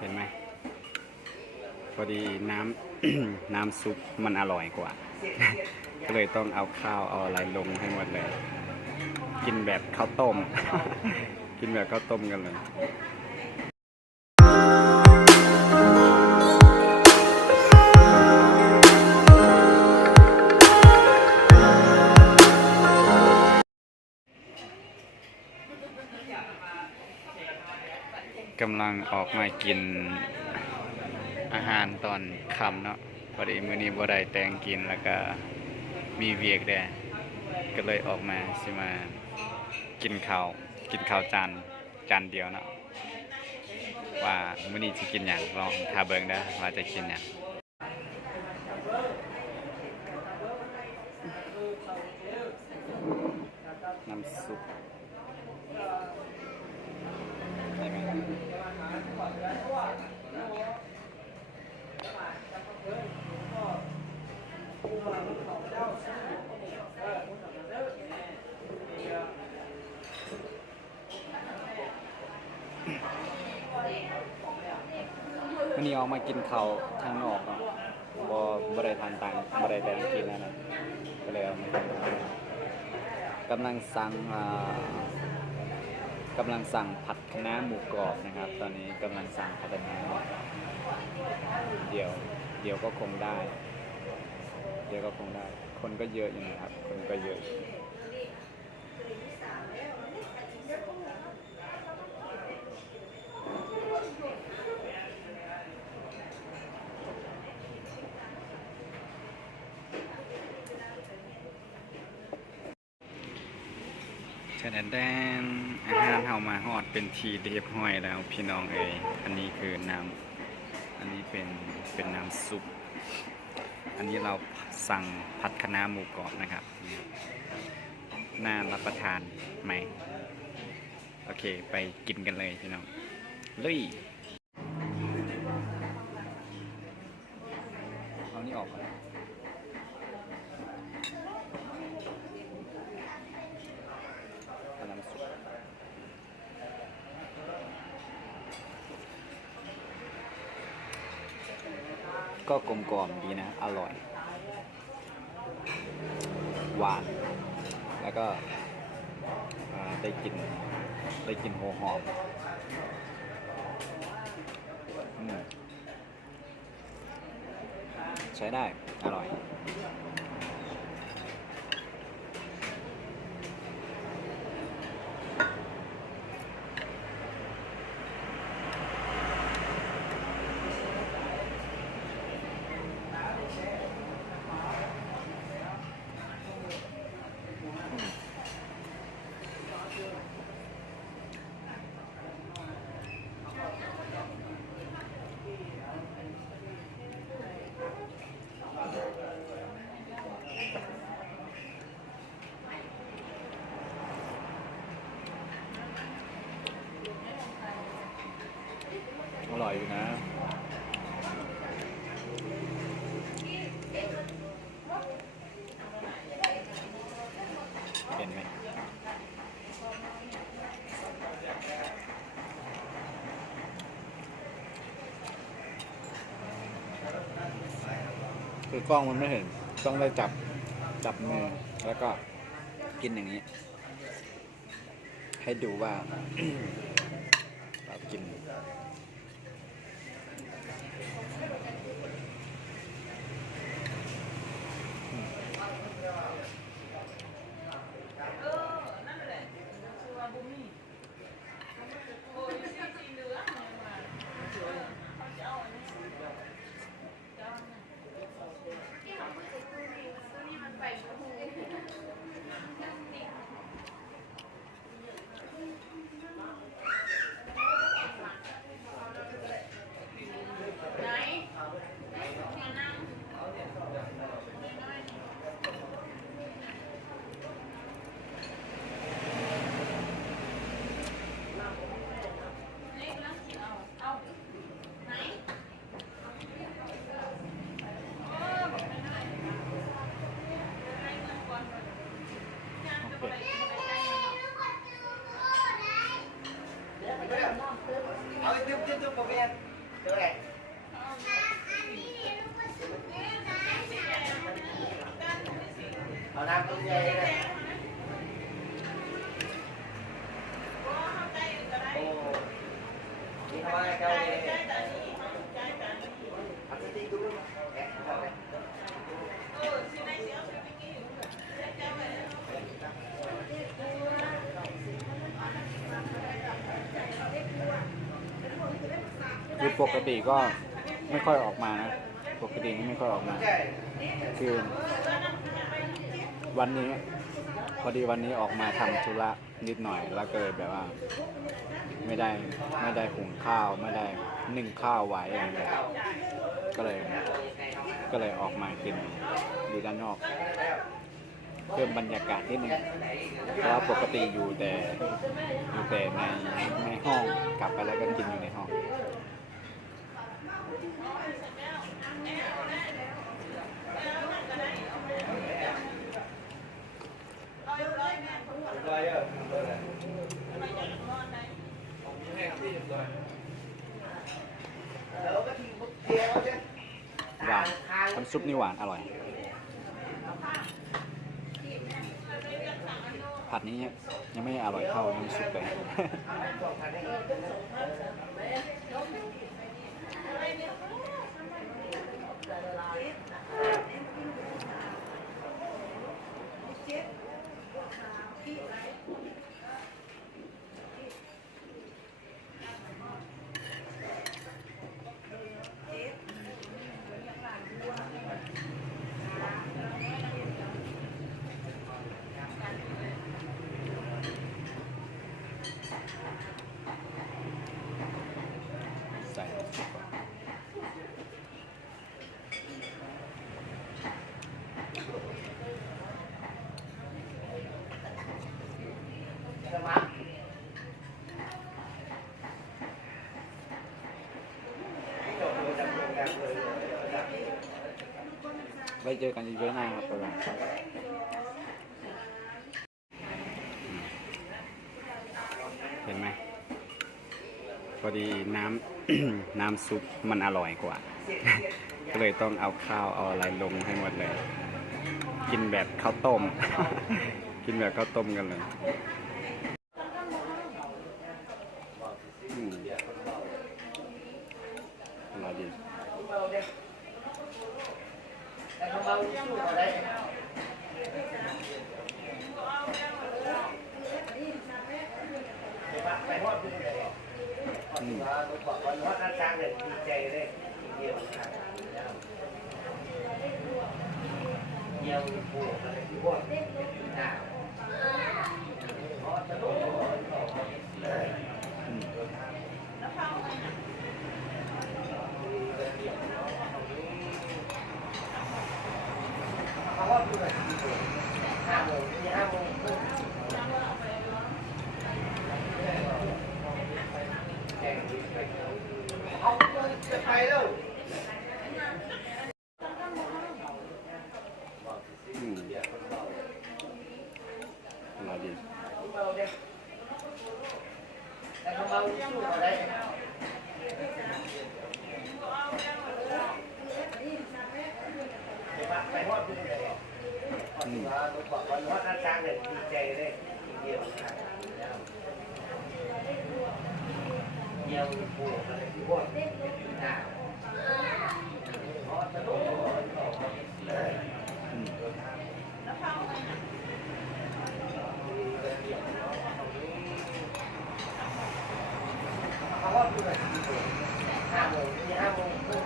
เห็นไหมพอดีน้ำ น้ำซุปมันอร่อยกว่า ก็เลยต้องเอาข้าวเอาอะไรลงให้หมดเลย กินแบบข้าวต้ม กินแบบข้าวต้มกันเลยกำลังออกมากินอาหารตอนค่ำเนาะพอดีมื้อนี้บ่ได้แต่งกินแล้วก็มีเวียกแดก็เลยออกมาสิมากินข้าวจานเดียวเนาะว่ามื้อนี้สิกินหยังลองทาเบิ่งเด้อว่าจะกินหยังน้ำซุปได้ไหมวันนี้ออกมากินข้าวทางนอกเนาะบ่ได้ทานตังบ่ได้แต่งกินนั่นน่ะก็เลยเอามากำลังสั่งผัดคะน้าหมูกรอบนะครับตอนนี้กำลังสั่งผัดคะน้าเดี๋ยวก็คงได้คนก็เยอะอยู่นะครับคนก็เยอะฉะนั้นแดนอาหารเฮามาฮอดเป็นทีเรียบร้อยแล้วพี่น้องเอ๋ยอันนี้คืออันนี้เป็นน้ำซุปอันนี้เราสั่งผัดคะน้าหมูกรอบนะครับน่ารับประทานไหมโอเคไปกินกันเลยพี่น้องลุยเอานี่ออกก่อนก็กลมกล่อมดีนะอร่อยหวานแล้วก็ได้กลิ่นหัวหอมใช้ได้อร่อยอร่อยอยู่นะเห็นไหมคือกล้องมันไม่เห็นต้องได้จับมือแล้วก็กินอย่างนี้ให้ดูว่า เรากิน เอาน้ำต้มยำเลยโอ้นี่เขาว่าเจ้าเลยเอาสติ๊กดูแอบเอาเลยคือปกติก็ไม่ค่อยออกมานะปกตินี่ไม่ค่อยออกมาคือวันนี้พอดีวันนี้ออกมาทำธุระนิดหน่อยแล้วก็เลยแบบว่าไม่ได้หุงข้าวไม่ได้นึ่งข้าวไว้อะไรเงี้ยก็เลยออกมากินอยู่ด้านนอกเพิ่มบรรยากาศนิดนึงเพราะว่าปกติอยู่แต่ในห้องกลับไปแล้วก็กินอยู่ในห้องหวานน้ำซุปนี่หวานอร่อยผัดนี้ยังไม่อร่อยเท่าน้ำซุปเลยใส่น้ำซุปก่อนไว้เจอกันอีกเยอะหน้าครับไปบ้างเห็นไหมพอดีน้ำ น้ำซุปมันอร่อยกว่า ก็เลยต้องเอาข้าวเอาอะไรลงให้หมดเลย กินแบบข้าวต้ม กินแบบข้าวต้มกันเลยอร่อยดีไปฮอดดูเลยบอกว่าฮอดน้าช้างเลยดีใจเลยเดียวครับเดียวปูอะไรที่ว่าหน้าฮอดจะโดนเขาว่าดูเลย5 โมง5 โมงครึ่งเอาจะไปแล้วอร่อยดีแต่เขาเมาสู้อะไรไปฮอดดูเลยบอกว่าฮอดน้าช้างเลยดีใจเลยเดียวครับเดียวปูอะไรที่ว่าหน้าฮอดจะโดนเขาว่าดูเลย5 โมงครึ่ง